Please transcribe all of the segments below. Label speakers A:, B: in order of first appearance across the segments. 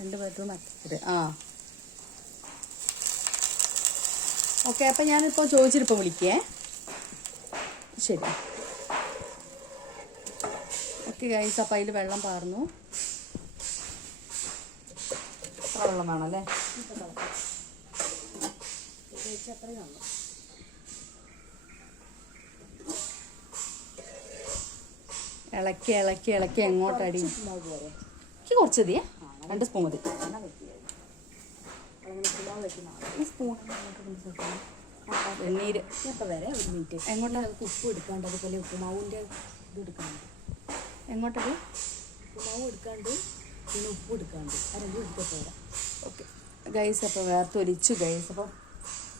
A: രണ്ട് bedroom attached ആ. Okay അപ്പം ഞാനിപ്പോൾ ചോദിച്ചിട്ടിപ്പോൾ വിളിക്കേ. ശരി. ഓക്കെ ഗൈസ് അപ്പം അതിൽ വെള്ളം പാർന്നു. എത്ര വെള്ളം വേണം അല്ലേ? ഇളക്കി ഇളക്കി ഇളക്കി എങ്ങോട്ടടി? എനിക്ക് കുറച്ച് മതിയേ രണ്ട് സ്പൂൺ മതി. സ്പൂൺ വെണ്ണീര്
B: ഇപ്പൊ വരെ ഒരു മിനിറ്റ്
A: എങ്ങോട്ടാ?
B: നമുക്ക് ഉപ്പ് എടുക്കാണ്ട് അതുപോലെ ഉപ്പുമാവിന്റെ ഇത് എടുക്കാണ്ട്.
A: എങ്ങോട്ടത്
B: ഉപ്പുമാവ് എടുക്കാണ്ട് പിന്നെ ഉപ്പ് എടുക്കാണ്ട്. അത് രണ്ടും എടുക്കാൻ പോരാ
A: ഓക്കെ. ഗൈസ് അപ്പോൾ വേർത്തൊലിച്ചു ഗൈസ് അപ്പം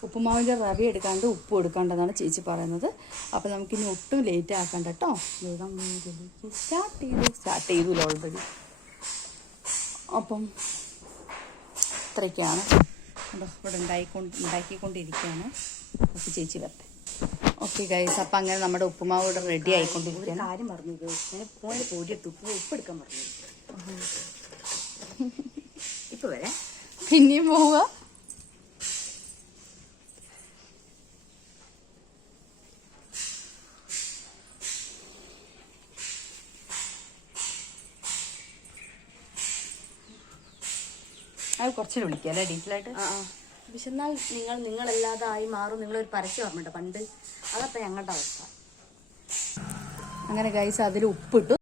A: ഉപ്പുമാവിന്റെ റവി എടുക്കാണ്ട് ഉപ്പ് എടുക്കാണ്ടെന്നാണ് ചേച്ചി പറയുന്നത്. അപ്പോൾ നമുക്കിനി ഒട്ടും ലേറ്റ് ആക്കണ്ട കേട്ടോ വേഗം സ്റ്റാർട്ട് ചെയ്തു സ്റ്റാർട്ട് ചെയ്തു ഓൾറെഡി അപ്പം ഇത്രയൊക്കെയാണ്. ഇവിടെ ഉണ്ടായിക്കൊണ്ട് ഉണ്ടാക്കിക്കൊണ്ടിരിക്കുകയാണ്. ഉപ്പ് ചേച്ചി വരട്ടെ. ഓക്കെ ഗൈസ് അപ്പം അങ്ങനെ നമ്മുടെ ഉപ്പുമാവ് ഇവിടെ റെഡി ആയിക്കൊണ്ടിരിക്കുകയാണ്.
B: കാര്യം പറഞ്ഞു ഫോണിൽ പോയി എടുത്ത് ഉപ്പ് ഉപ്പ് എടുക്കാൻ പറഞ്ഞു ഇപ്പൊ വരെ.
A: പിന്നെയും പോവുക അത് കുറച്ച് വിളിക്കാം അല്ലേ ഡീറ്റെയിൽ ആയിട്ട്
B: ആ ആ. വിശന്നാൽ നിങ്ങൾ നിങ്ങളല്ലാതെ ആയി മാറും. നിങ്ങളൊരു പരസ്യം ഓർമ്മയുണ്ട് പണ്ട്. അതപ്പം ഞങ്ങളുടെ അവസ്ഥ.
A: അങ്ങനെ ഗൈസ് അതിൽ ഉപ്പിട്ടു.